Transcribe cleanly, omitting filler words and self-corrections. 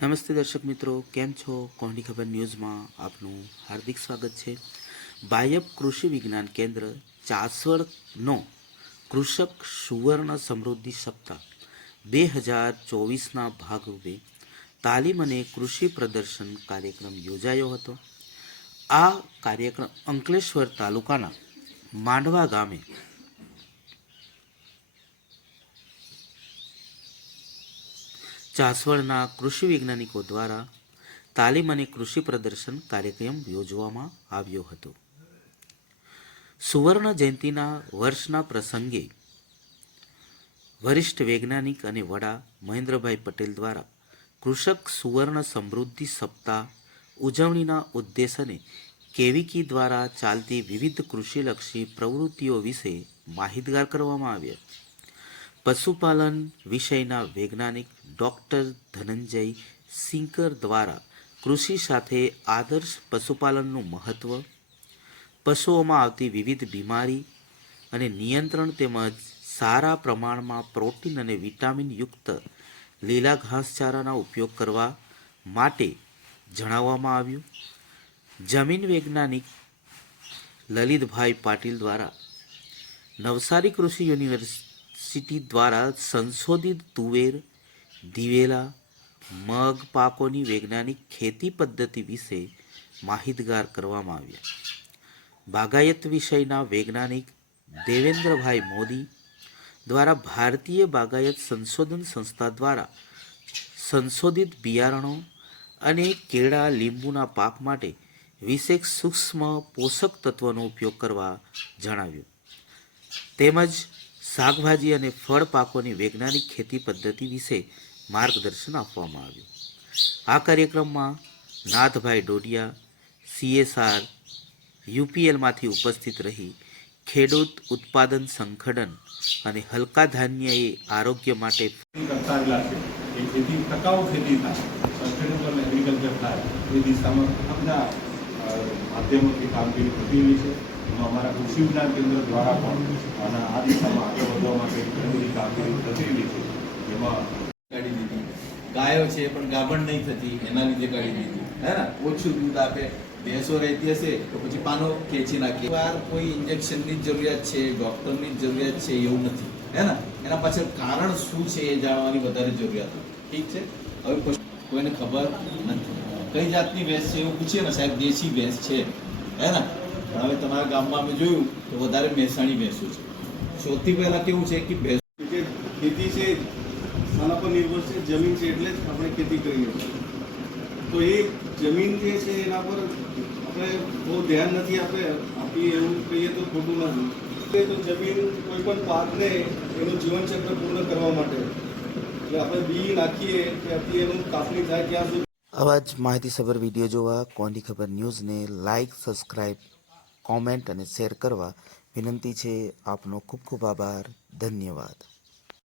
નમસ્તે દર્શક મિત્રો, કેમ છો? કોંડી ખબર ન્યૂઝમાં આપનું હાર્દિક સ્વાગત છે. બાયપ કૃષિ વિજ્ઞાન કેન્દ્ર ચાસવડનો કૃષક સુવર્ણ સમૃદ્ધિ સપ્તાહ 2024ના ભાગરૂપે તાલીમ અને કૃષિ પ્રદર્શન કાર્યક્રમ યોજાયો હતો. આ કાર્યક્રમ અંકલેશ્વર તાલુકાના માંડવા ગામે ચાસવડના કૃષિ વૈજ્ઞાનિકો દ્વારા તાલીમ અને કૃષિ પ્રદર્શન કાર્યક્રમ યોજવામાં આવ્યો હતો. સુવર્ણ જયંતિના વર્ષના પ્રસંગે વરિષ્ઠ વૈજ્ઞાનિક અને વડા મહેન્દ્રભાઈ પટેલ દ્વારા કૃષક સુવર્ણ સમૃદ્ધિ સપ્તાહ ઉજવણીના ઉદ્દેશ અને કેવીકી દ્વારા ચાલતી વિવિધ કૃષિલક્ષી પ્રવૃત્તિઓ વિશે માહિતગાર કરવામાં આવ્યા. પશુપાલન વિષયના વૈજ્ઞાનિક ડૉક્ટર ધનંજય સિંકર દ્વારા કૃષિ સાથે આદર્શ પશુપાલનનું મહત્ત્વ, પશુઓમાં આવતી વિવિધ બીમારી અને નિયંત્રણ તેમજ સારા પ્રમાણમાં પ્રોટીન અને વિટામિન યુક્ત લીલા ઘાસચારાના ઉપયોગ કરવા માટે જણાવવામાં આવ્યું. જમીન વૈજ્ઞાનિક લલિતભાઈ પાટીલ દ્વારા નવસારી કૃષિ યુનિવર્સિટી દ્વારા સંશોધિત તુવેર, દિવેલા, મગ પાકોની વૈજ્ઞાનિક ખેતી પદ્ધતિ વિશે માહિતગાર કરવામાં આવ્યા. બાગાયત વિષયના વૈજ્ઞાનિક દેવેન્દ્રભાઈ મોદી દ્વારા ભારતીય બાગાયત સંશોધન સંસ્થા દ્વારા સંશોધિત બિયારણો અને કેળા, લીંબુના પાક માટે વિશેષ સૂક્ષ્મ પોષક તત્વોનો ઉપયોગ કરવા જણાવ્યું. તેમજ શાકભાજી અને ફળ પાકોની વૈજ્ઞાનિક ખેતી પદ્ધતિ વિશે માર્ગદર્શન આપવામાં આવ્યું. આ કાર્યક્રમમાં નાથભાઈ ડોડિયા CSR UPLમાંથી ઉપસ્થિત રહી ખેડૂત ઉત્પાદન સંગઠન અને હલકા ધાન્ય એ આરોગ્ય માટે ખેતી ટકાઉ ખેતી થાય, સસ્ટેનેબલ એગ્રીકલ્ચર થાય એ દિશામાં બધા માધ્યમોથી કામગીરી થતી રહી છે. અમારા કૃષિ વિજ્ઞાન કેન્દ્ર દ્વારા પણ અને આ દિશામાં આગળ વધવા માટે ઘણી બધી કામગીરી થતી રહી છે. જેમાં કાઢી દીધી, ગાયો છે પણ ગાભણ નહીં થતી એના લીધે કાઢી દીધી, હે ને, ઓછું દૂધ આપે, ભેંસો રહેતી હશે તો પછી પાનો ખેંચી નાખીએ. વાર કોઈ ઇન્જેક્શનની જ જરૂરિયાત છે, ડૉક્ટરની જ જરૂરિયાત છે એવું નથી, હે ને. એના પાછળ કારણ શું છે એ જાણવાની વધારે જરૂરિયાત હોય. ઠીક છે. હવે કોઈને ખબર નથી કઈ જાતની ભેંસ છે એવું પૂછીએ ને, સાહેબ દેશી ભેંસ છે, હે ને. પણ હવે તમારા ગામમાં અમે જોયું તો વધારે મહેસાણી ભેંસો છે. સૌથી પહેલાં કેવું છે કે ભેંસ ખેતી છે શાના પર નિર્ભર છે? જમીન છે એટલે જ આપણે ખેતી કરીએ છીએ. તો એ જમીન જે છે એના પર આપણે બહુ ધ્યાન નથી આપીએ એવું કહીએ તો ખોટું નથી. તો જમીન કોઈ પણ પાકને એનું જીવનચક્ર પૂર્ણ કરવા માટે એટલે આપણે બી નાખીએ ત્યાંથી એનું કાપણી થાય ત્યાં સુધી. આવા જ માહિતીસભર વિડીયો જોવા કોંડી ખબર ન્યૂઝને લાઇક, સબસ્ક્રાઇબ, કોમેન્ટ અને શેર કરવા વિનંતી છે. આપનો ખૂબ ખૂબ આભાર. ધન્યવાદ.